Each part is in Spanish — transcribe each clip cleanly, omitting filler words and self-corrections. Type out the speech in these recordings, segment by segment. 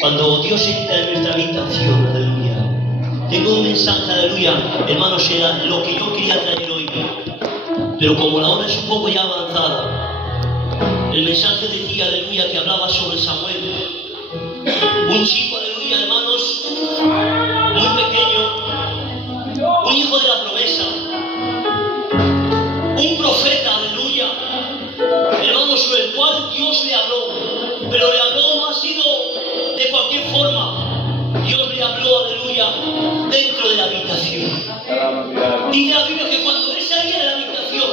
Cuando Dios entra en nuestra habitación, aleluya. Tengo un mensaje, aleluya, hermanos, era lo que yo quería traer hoy. Pero como la hora es un poco ya avanzada, el mensaje decía, aleluya, que hablaba sobre Samuel. Un chico, aleluya, hermanos, muy pequeño, un hijo de la promesa, un profeta, aleluya, hermanos, sobre el cual Dios le habló, pero le habló no ha sido de cualquier forma. Dios le habló, aleluya, dentro de la habitación. Dice la Biblia que cuando él salía de la habitación,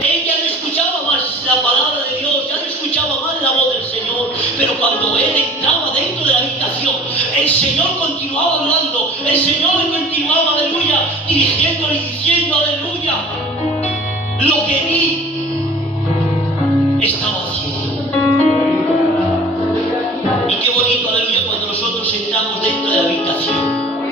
él ya no escuchaba más la palabra de Dios, ya no escuchaba más la voz del Señor, pero cuando él entraba dentro de la habitación, el Señor continuaba hablando, el Señor le continuaba, aleluya, dirigiéndole y diciendo, aleluya, lo que él estaba haciendo. Y qué bonito, aleluya, cuando nosotros entramos dentro de la habitación.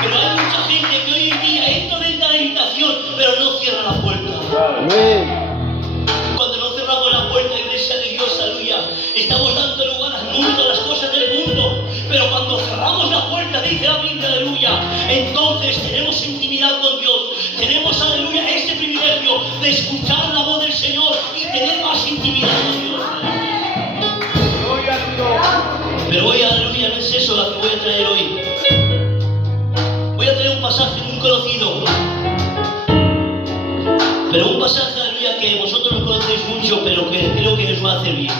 Pero hay mucha gente que hoy en día entra dentro de la habitación, pero no cierra la puerta. Amén. Cuando no cerramos la puerta, iglesia de Dios, aleluya, estamos dando lugar al mundo, a las cosas del mundo. Pero cuando cerramos la puerta, dice la Biblia, aleluya, entonces tenemos intimidad con Dios. Tenemos, aleluya, ese privilegio de escuchar la voz del Señor y tener más intimidad con Dios. Pero hoy, aleluya, no es eso la que voy a traer hoy. Voy a traer un pasaje muy conocido, pero un pasaje, aleluya, que vosotros no conocéis mucho, pero que creo que os va a hacer bien.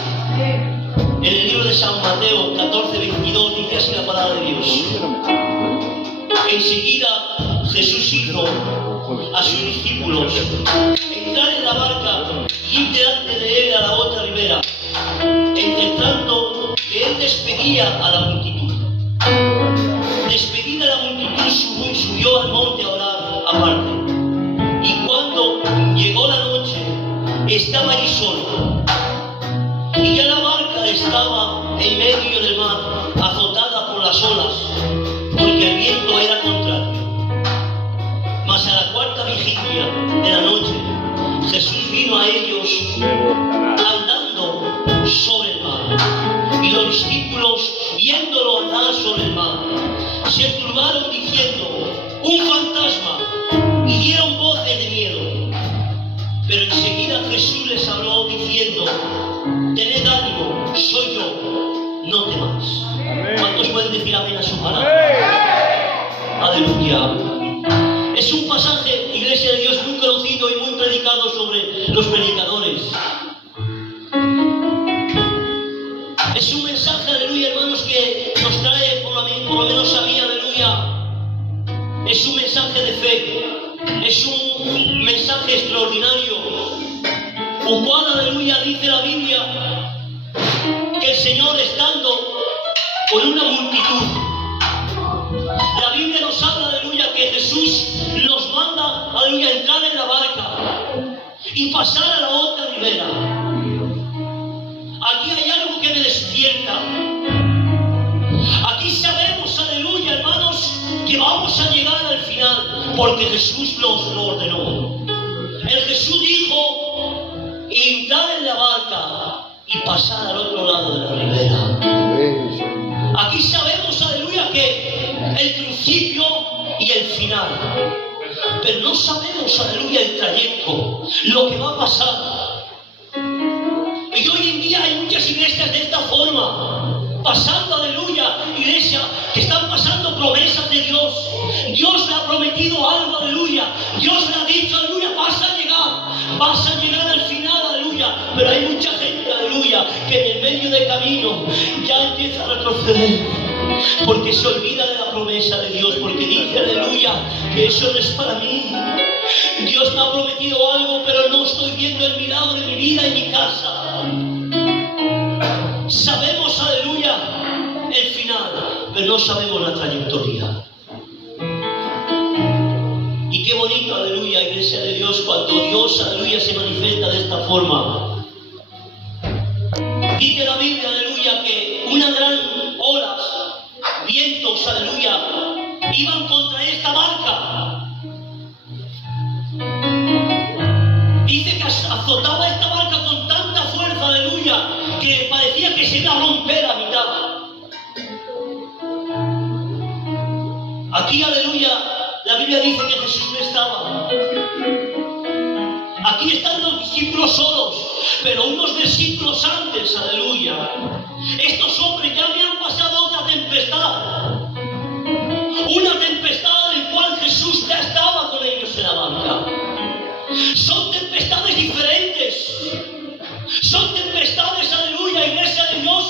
En el libro de San Mateo 14:22 dice así la palabra de Dios. Enseguida Jesús dijo a sus discípulos: entrar en la barca y ir delante de él a la otra ribera. Entre tanto que él despedía a la multitud. Despedida la multitud, subió al monte a orar aparte. Y cuando llegó la noche, estaba allí solo. Y ya la barca estaba en medio del mar, azotada por las olas, porque el viento era contrario. Mas a la cuarta vigilia de la noche, Jesús vino a ellos andando sobre el mar. Y los discípulos, viéndolo andar sobre el mar, se turbaron diciendo: ¡un fantasma! Y dieron voces de miedo. Pero enseguida Jesús les habló diciendo: tened ánimo, soy yo, no temáis. ¿Cuántos pueden decir amén a su palabra? Aleluya. Es un pasaje, iglesia de Dios, muy conocido y muy predicado sobre los predicadores. Es un mensaje, aleluya, hermanos, que nos trae, por lo menos a mí, aleluya, es un mensaje de fe, es un mensaje extraordinario, el cual, aleluya, dice la Biblia, que el Señor, estando con una multitud, la Biblia nos habla, aleluya, que Jesús nos manda, aleluya, entrar en la barca y pasar a la otra ribera. Aquí hay algo que me despierta. Aquí sabemos, aleluya, hermanos, que vamos a llegar al final, porque Jesús nos lo ordenó. El Jesús dijo: entrar en la barca y pasar al otro lado de la ribera. Aquí sabemos, aleluya, que el principio y el final, pero no sabemos, aleluya, el trayecto, lo que va a pasar. Y hoy en día hay muchas iglesias de esta forma, pasando, aleluya, iglesia, que están pasando promesas de Dios. Dios le ha prometido algo, aleluya. Dios le ha dicho, aleluya, vas a llegar al final, aleluya. Pero hay mucha gente, aleluya, que en el medio del camino ya empieza a retroceder, porque se olvida de la promesa de Dios, porque dice, aleluya, que eso no es para mí. Dios me ha prometido algo, pero no estoy viendo el milagro en mi vida y mi casa. Sabemos, aleluya, el final, pero no sabemos la trayectoria. Y qué bonito, aleluya, iglesia de Dios, cuando Dios, aleluya, se manifiesta de esta forma. Dice la Biblia, aleluya, que una gran olas, vientos, aleluya, iban contra esta barca. Dice que azotaba esta barca con tanta fuerza, aleluya, que parecía que se iba a romper a mitad. Aquí, aleluya, la Biblia dice que Jesús no estaba. Aquí están los discípulos solos, pero unos versículos antes, aleluya, estos hombres ya habían pasado otra tempestad. Una tempestad en la cual Jesús ya estaba con ellos en la barca. Son tempestades diferentes. Son tempestades, aleluya, iglesia de Dios,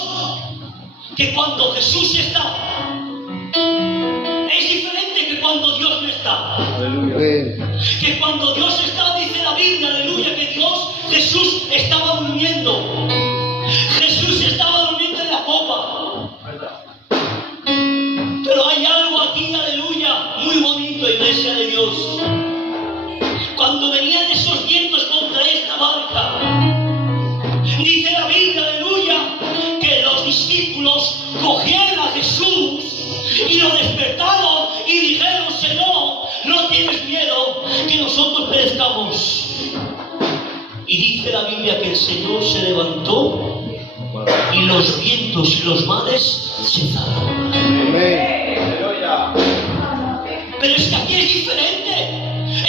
que cuando Jesús está, es diferente que cuando Dios no está. Que cuando Dios está, dice la Biblia, aleluya, que Jesús estaba durmiendo. Jesús estaba durmiendo en la copa. Pero hay algo aquí, aleluya, muy bonito, iglesia de Dios. Cuando venían esos vientos contra esta barca, dice la Biblia, aleluya, que los discípulos cogieron a Jesús y lo despertaron y dijeron: Señor, no tienes miedo que nosotros perezcamos. Y dice la Biblia que el Señor se levantó y los vientos y los mares cesaron. Pero es que aquí es diferente,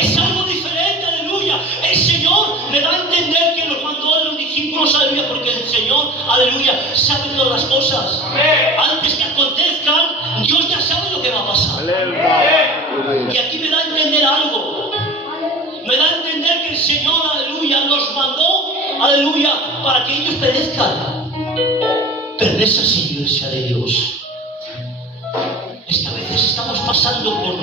es algo diferente, aleluya. El Señor me da a entender que nos mandó a los discípulos, aleluya, porque el Señor, aleluya, sabe todas las cosas. Antes que acontezcan, Dios ya sabe lo que va a pasar. Y aquí me da a entender algo. Me da a entender que el Señor, aleluya, nos mandó, aleluya, para que ellos perezcan. Pero es así, iglesia de Dios. Es que a veces estamos pasando por